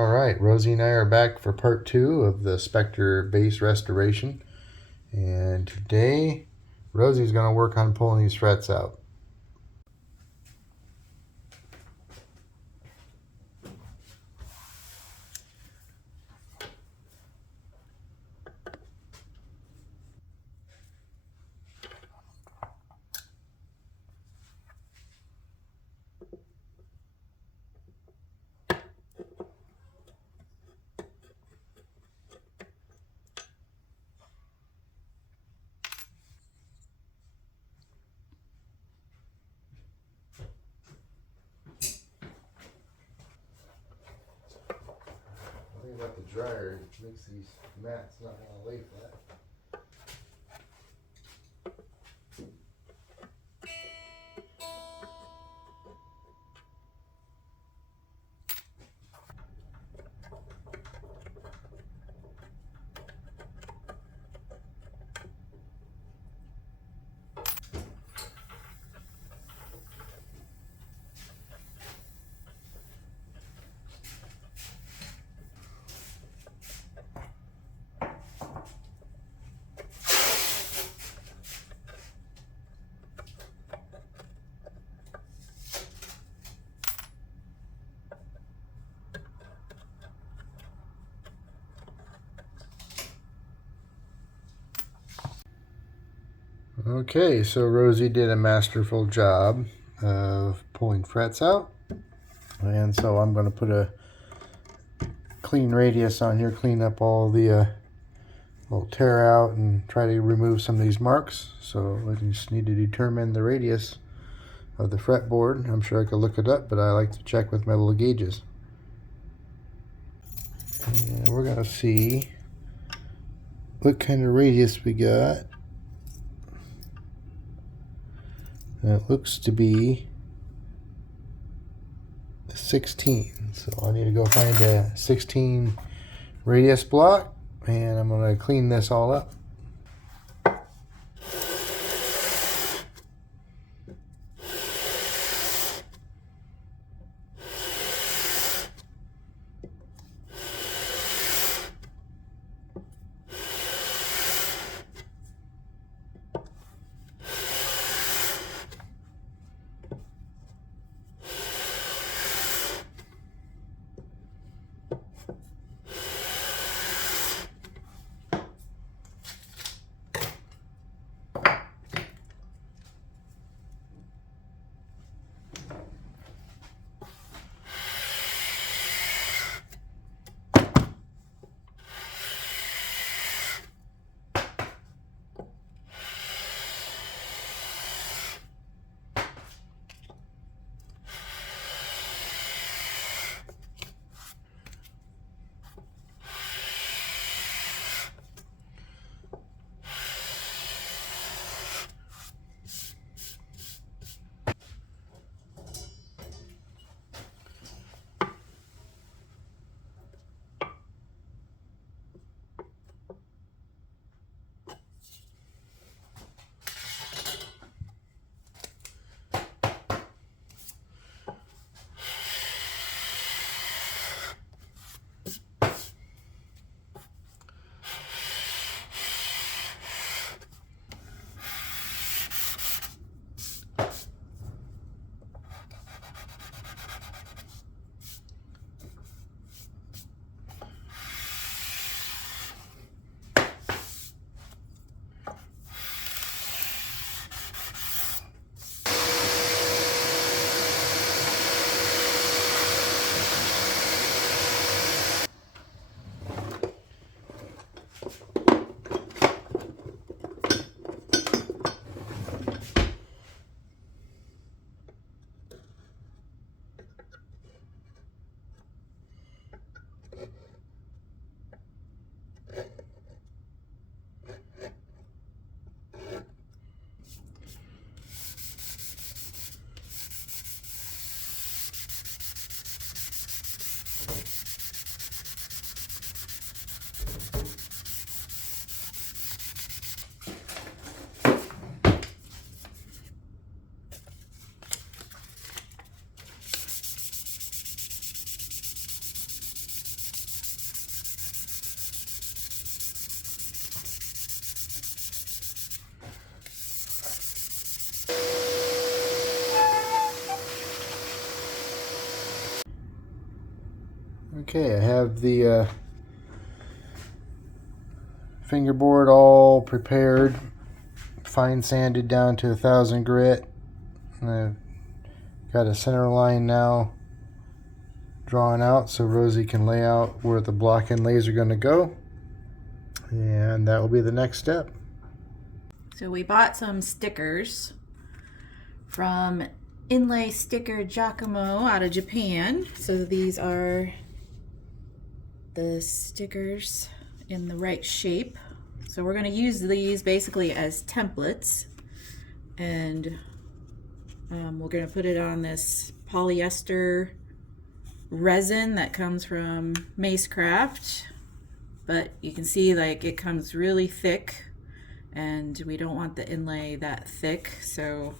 All right, Rosie and I are back for part 2 of the Spector bass restoration. And today, Rosie's going to work on pulling these frets out. The thing about the dryer, it makes these mats not want to lay flat. Okay, so Rosie did a masterful job of pulling frets out. And so I'm going to put a clean radius on here, clean up all the little tear out and try to remove some of these marks. So I just need to determine the radius of the fretboard. I'm sure I could look it up, but I like to check with my little gauges. And we're going to see what kind of radius we got. And it looks to be 16. So I need to go find a 16 radius block, and I'm going to clean this all up. Okay, I have the fingerboard all prepared, fine sanded down to 1000 grit. And I've got a center line now drawn out so Rosie can lay out where the block inlays are going to go, and that will be the next step. So we bought some stickers from Inlay Sticker Giacomo out of Japan. So these are the stickers in the right shape. So we're going to use these basically as templates, and we're going to put it on this polyester resin that comes from Macecraft, but you can see like it comes really thick, and we don't want the inlay that thick, so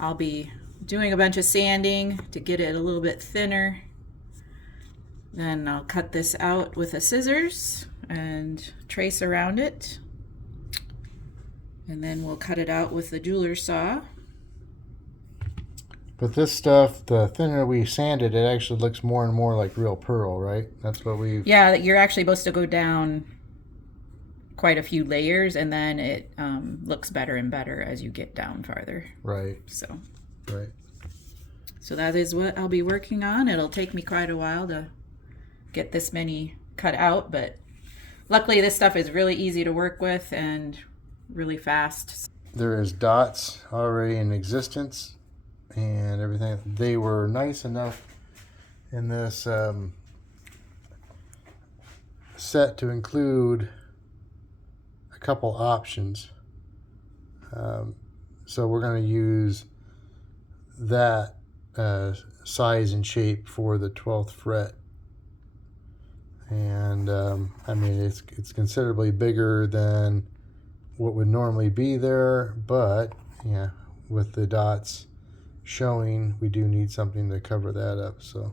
I'll be doing a bunch of sanding to get it a little bit thinner. Then I'll cut this out with a scissors and trace around it, and then we'll cut it out with the jeweler's saw. But this stuff, the thinner we sand it, it actually looks more and more like real pearl, right? That's what we... Yeah, you're actually supposed to go down quite a few layers, and then it looks better and better as you get down farther. Right. So. Right. So that is what I'll be working on. It'll take me quite a while to get this many cut out, but luckily this stuff is really easy to work with and really fast. There is dots already in existence and everything. They were nice enough in this set to include a couple options. So we're going to use that size and shape for the 12th fret. And I mean, it's considerably bigger than what would normally be there, but yeah, with the dots showing, we do need something to cover that up. So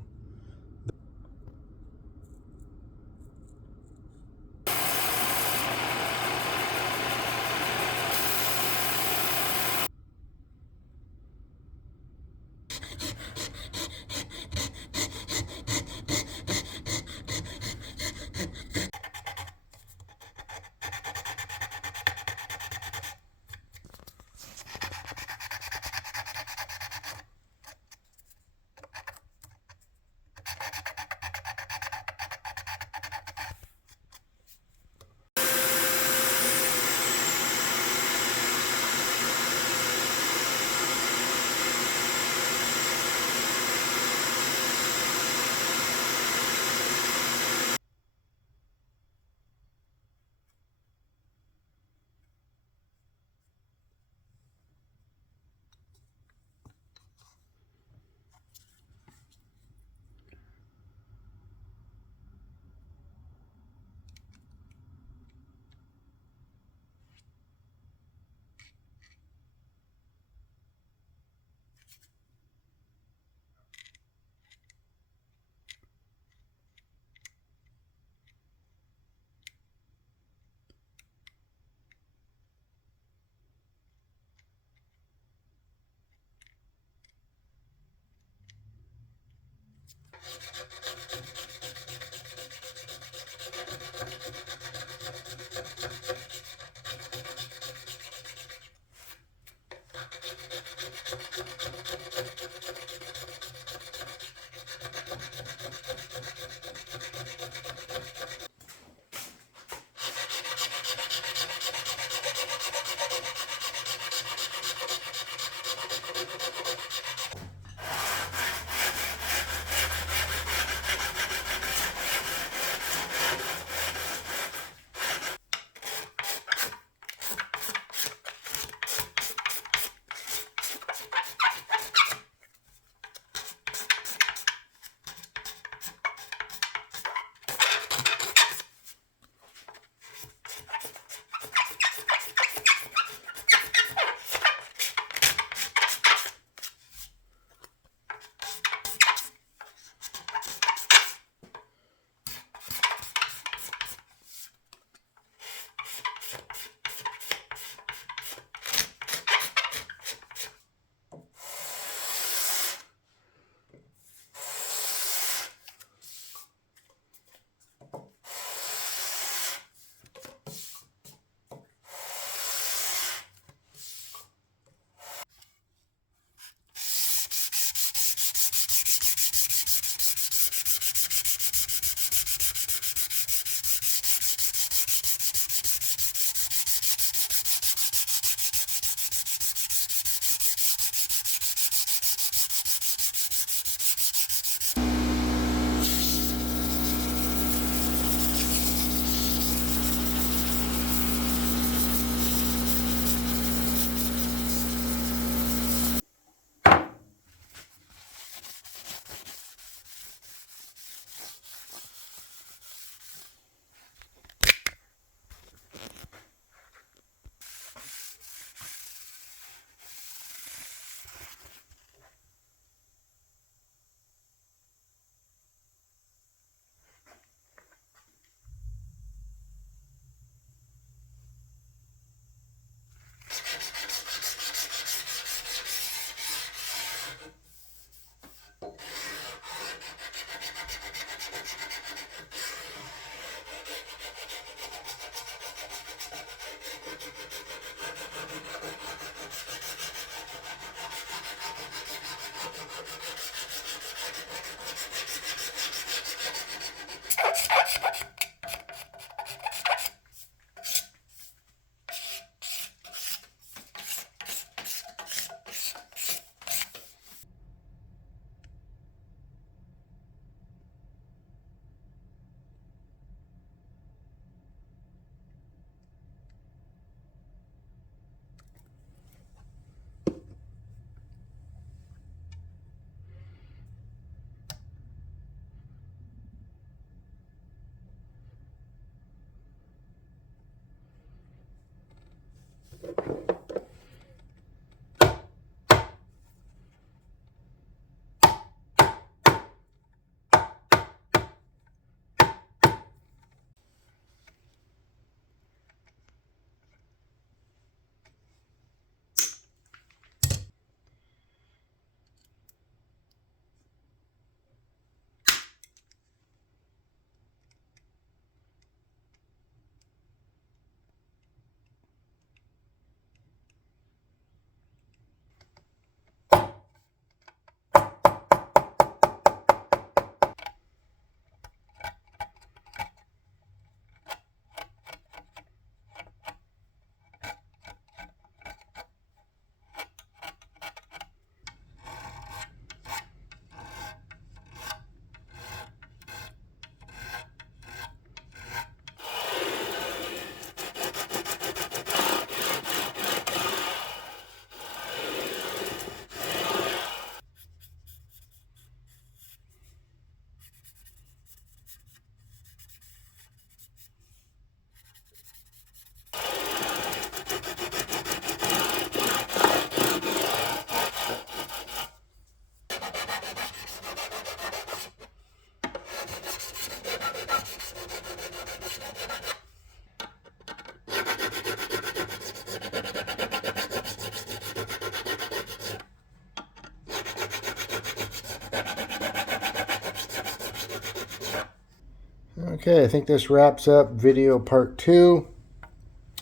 Okay, I think this wraps up video part 2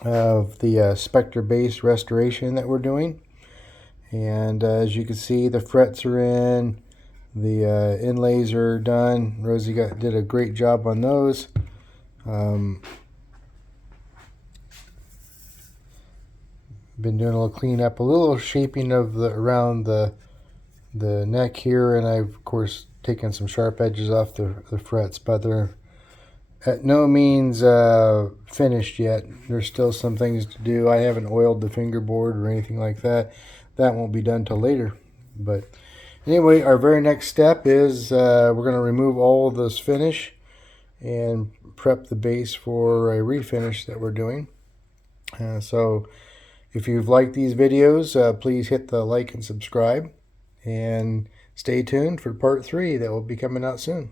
of the Spector bass restoration that we're doing. And as you can see, the frets are in, the inlays are done. Rosie did a great job on those. Been doing a little cleanup, a little shaping of the around the neck here, and I've of course taken some sharp edges off the frets, but they're at no means finished yet. There's still some things to do. I haven't oiled the fingerboard or anything like that. That won't be done till later. But anyway, our very next step is we're going to remove all of this finish and prep the base for a refinish that we're doing. So if you've liked these videos, please hit the like and subscribe, and stay tuned for part 3 that will be coming out soon.